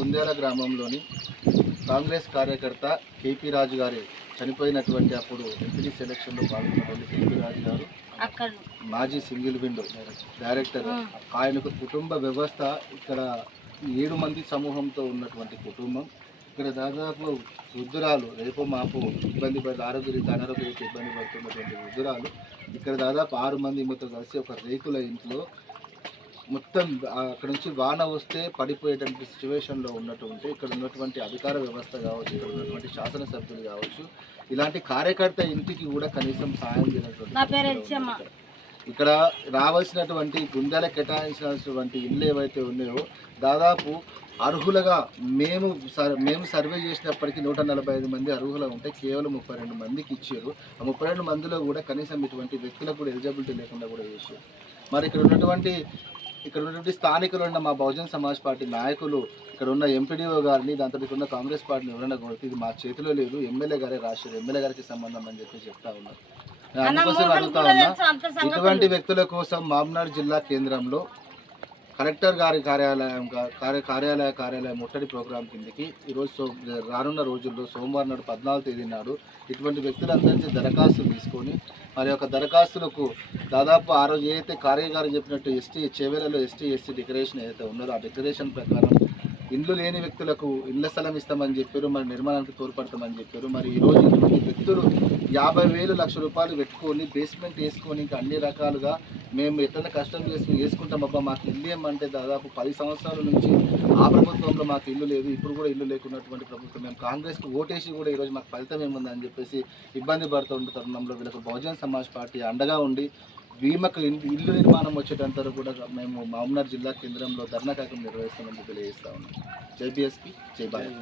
ఉంద్యాల గ్రామంలోని కాంగ్రెస్ కార్యకర్త కేపీ రాజు గారి చనిపోయినటువంటి అప్పుడు ఎంపీడీ సెలక్షన్లో పాల్గొన్నటువంటి కేపీ రాజు గారు మాజీ సింగిల్ విండో డైరెక్టర్. ఆయనకు కుటుంబ వ్యవస్థ ఇక్కడ 7 మంది సమూహంతో ఉన్నటువంటి కుటుంబం. ఇక్కడ దాదాపు వృద్ధురాలు రేపు మాపు అనారోగ్య ఇబ్బంది పడుతున్నటువంటి వృద్ధురాలు ఇక్కడ దాదాపు 6 మంది మొత్తం కలిసి ఒక రేకుల ఇంట్లో మొత్తం అక్కడ నుంచి వాన వస్తే పడిపోయేటువంటి సిచ్యువేషన్లో ఉన్నటువంటి ఇక్కడ ఉన్నటువంటి అధికార వ్యవస్థ కావచ్చు, ఇక్కడ ఉన్నటువంటి శాసనసభ్యులు కావచ్చు, ఇలాంటి కార్యకర్త ఇంటికి కూడా కనీసం సాయం చేయనటువంటి ఇక్కడ రావాల్సినటువంటి గుండెల కేటాయించాల్సినటువంటి ఇళ్ళు ఏవైతే ఉన్నాయో దాదాపు అర్హులుగా మేము సర్వే చేసినప్పటికీ 145 మంది అర్హులు ఉంటే కేవలం 32 మందికి ఇచ్చారు. ఆ 32 మందిలో కూడా కనీసం ఇటువంటి వ్యక్తులకు కూడా ఎలిజిబిలిటీ లేకుండా కూడా చేశారు. మరి ఇక్కడ ఉన్నటువంటి స్థానికులు ఉన్న మా బహుజన్ సమాజ్ పార్టీ నాయకులు ఇక్కడ ఉన్న ఎంపీడీఓ గారిని దాంతో ఉన్న కాంగ్రెస్ పార్టీని ఎవరైనా కొడితే ఇది మా చేతిలో లేదు, ఎమ్మెల్యే గారే రాశారు, ఎమ్మెల్యే గారికి సంబంధం అని చెప్పి చెప్తా ఉన్నారు. అందుకోసం అడుగుతా ఉన్నా, ఇటువంటి వ్యక్తుల కోసం మామ్నాడు జిల్లా కేంద్రంలో కలెక్టర్ గారి కార్యాలయ ముట్టడి ప్రోగ్రాం కిందకి ఈరోజు రానున్న రోజుల్లో సోమవారం నాడు 14వ తేదీ నాడు ఇటువంటి వ్యక్తులందరికీ దరఖాస్తులు తీసుకొని మరి యొక్క దరఖాస్తులకు దాదాపు ఆ రోజు ఏదైతే కార్యగారు చెప్పినట్టు చేవేలలో ఎస్టీ డిక్లరేషన్ ఏదైతే ఉన్నదో ఆ డిక్లరేషన్ ప్రకారం ఇండ్లు లేని వ్యక్తులకు ఇళ్ల స్థలం ఇస్తామని చెప్పారు, మరి నిర్మాణానికి తోడ్పడతామని చెప్పారు. మరి ఈరోజు ఇటువంటి వ్యక్తులు 50,000 లక్షల రూపాయలు పెట్టుకొని బేస్మెంట్ వేసుకొని ఇంకా అన్ని రకాలుగా మేము ఎట్లయినా కష్టం వేసుకుంటాం అబ్బా మాకు ఇల్లు ఏమంటే దాదాపు 10 సంవత్సరాల నుంచి ఆ ప్రభుత్వంలో మాకు ఇల్లు లేదు, ఇప్పుడు కూడా ఇల్లు లేకున్నటువంటి ప్రభుత్వం, మేము కాంగ్రెస్కి ఓటేసి కూడా ఈరోజు మాకు ఫలితం ఏముందని చెప్పేసి ఇబ్బంది పడుతున్న తరుణంలో వీళ్ళకు బహుజన్ సమాజ్ పార్టీ అండగా ఉండి భీమకు ఇల్లు నిర్మాణం వచ్చేటంతా కూడా మేము మామ్నాడు జిల్లా కేంద్రంలో ధర్నా కార్యక్రమం నిర్వహిస్తామని తెలియజేస్తా ఉన్నాం. జై బీఎస్పీ, జై భారత్.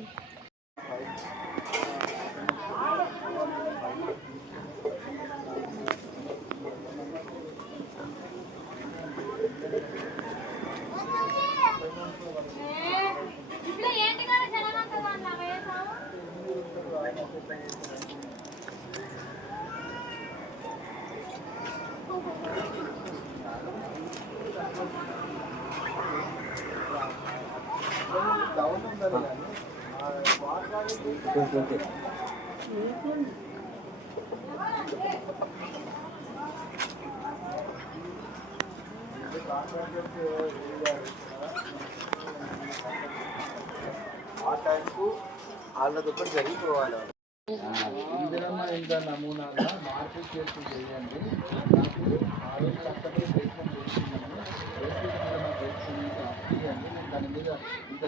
ఆ టైంకు వాళ్ళతో జరిగిపోవాలి. ఇందిరమ్మ ఇంత నమూనాగా మార్పు చేసి చేయండి. నాకు ఆ రోజు కష్టపడి ప్రయత్నం చేస్తున్నాను, దాని మీద ఇంత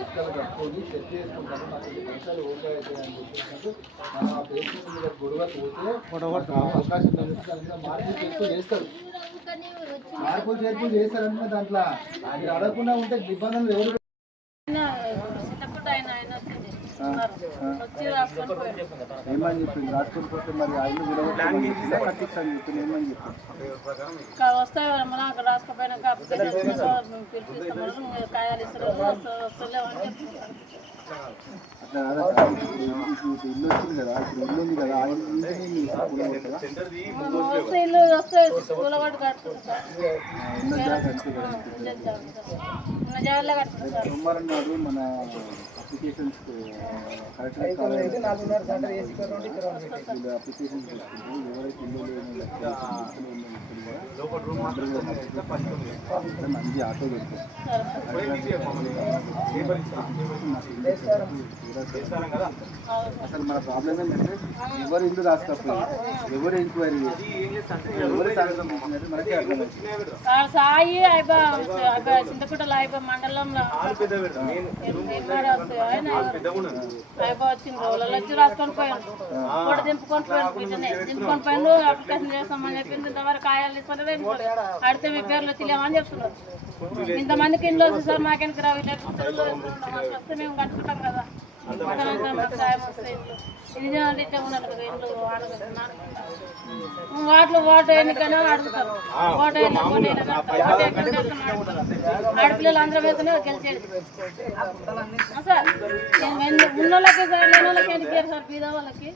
ఎక్కలు కట్టుకొని సెట్ చేసుకుంటాను, నాకు 10 నిమిషాలు ఓకే అవుతాయి అని చెప్పేసినట్టు మనం ఆ పేషెంట్ మీద గొడవ పోతే అవకాశం దాని మీద మార్పులు చేర్పులు చేస్తారంటే దాంట్లో మీరు అడగకుండా ఉంటే నిబంధనలు ఎవరు ఏమని చెప్పింది రాసుకొని పోతే మరి ఆ ఇల్లు కట్టించని చెప్పింది ఏమని చెప్పింది వస్తాయి నాకు రాసుకోపోయినాక ఇల్లు వచ్చింది కదా, ఇప్పుడు ఇల్లు ఉంది కదా, ఇల్లు వస్తాయి సోమవారం నాడు మన అప్లికేషన్స్ కలెక్టర్ అప్లికేషన్స్ ఎవరైతే ఇల్లు మంచి ఆటో పెడతారు. అసలు మన ప్రాబ్లం ఏంటంటే ఎవరు ఇల్లు రాసుకోకపోయి ఎవరు ఎంక్వైరీ ఎవరు మనకే అర్థమవుతుంది. సాయి చింతకుటలో మండలంలో వచ్చింది రోజులలో వచ్చి రాసుకొని పోయాను, కూడా దింపుకొని పోయాను, అప్లికేషన్ చేస్తామని చెప్పింది. ఇంతవరకు కాయాలు తీసుకుంటే అడితే మీ పేర్లు తెలియమని చెప్తున్నారు. ఇంతమందికి ఇంట్లో వస్తుంది సార్, మాకెందుకు రావు వస్తే మేము కట్టుకుంటాం కదా, సాయం వస్తే ఇది అంటే ఉన్నారు కదా ఇంట్లో వాటిలో ఓటు ఎన్నికైనా అడుగుతారు, ఓటు ఆడపిల్లలు అందరూ వేస్తేనే గెలిచేది సార్. ఉన్న వాళ్ళకి సార్, లేని వాళ్ళకి ఎందుకు సార్, బీద వాళ్ళకి.